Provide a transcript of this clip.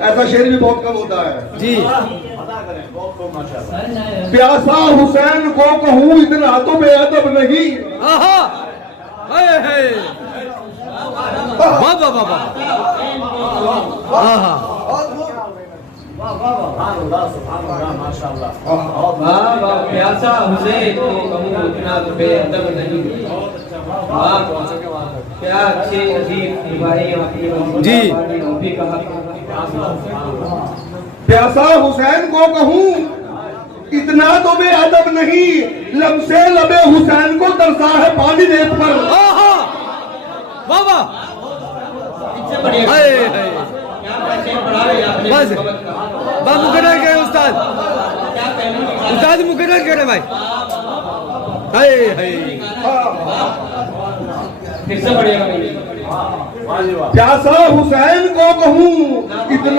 ऐसा शेर भी बहुत कम होता है जी। प्यासा हुसैन को कहूँ इतना तो बेअदब नहीं। आहा, हाय हाय, वाह वाह वाह वाह, आहा, वाह वाह, प्यासा हुसैन को कहूँ इतना तो बेअदब नहीं। वाह, क्या अच्छी अजीब निभाई आपकी जी। आपकी कहा। प्यासा हुसैन को कहूँ इतना तो बेअदब नहीं। लब से लबे हुसैन को दरसा है पानी रेत पर। आहा, वाह वाह, हाय हाय, बस बस मुकर्रर करे उस्ताद, उस्ताद मुकर्रर करे भाई। हाय हाय, फिर से बढ़िया। प्यासा हुसैन को कहूँ इतना